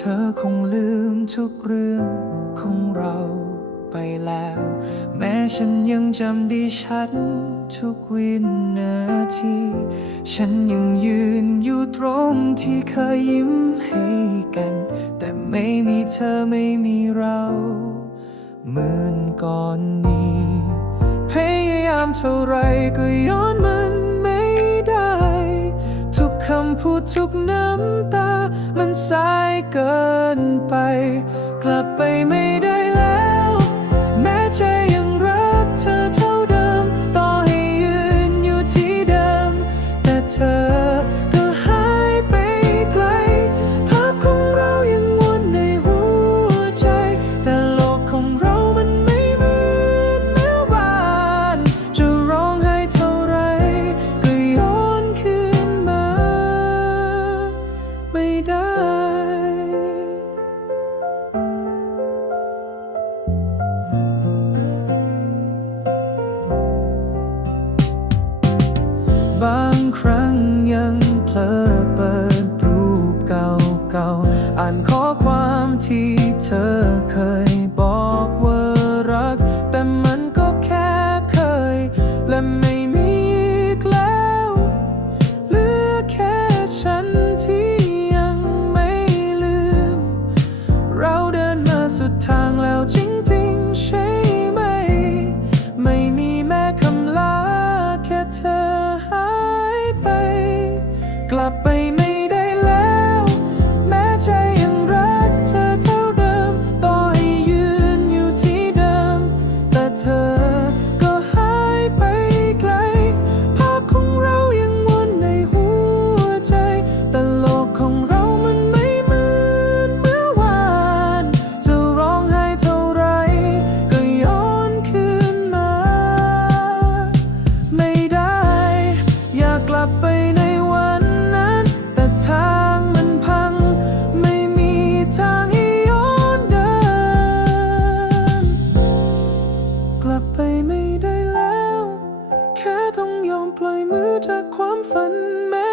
ธอคงลืมทุกเรื่องของเราไปแล้ว แม้ฉันยังจำด้ชัดทุกวินาที ฉันยังยืนอยู่ตรงที่เคยยิ้มให้กัน แต่ไม่มีเธอไม่มีเราเหมือนก่อนนี้ พยายามเท่าไรก็ย้อนมัน พูดทุกน้ำตา มันสายเกินไป กลับไปไม่ได้แล้ว บางครั้งยังเพลอเปิดรูปเก่าๆ อ่านข้อความที่เธอเคยบอกว่ารัก แต่มันก็แค่เคยและไม่ กลับไปไม่ได้แล้ว แม้ใจยังรักเธอเท่าเดิม ต่อให้ยืนอยู่ที่เดิม แต่เธอก็หายไปไกล ภาพของเรายังวนในหัวใจ แต่โลกของเรามันไม่เหมือนเมื่อวาน จะร้องไห้เท่าไร ก็ย้อนคืนมา ไม่ได้ อยากกลับไป utakuwa mfalme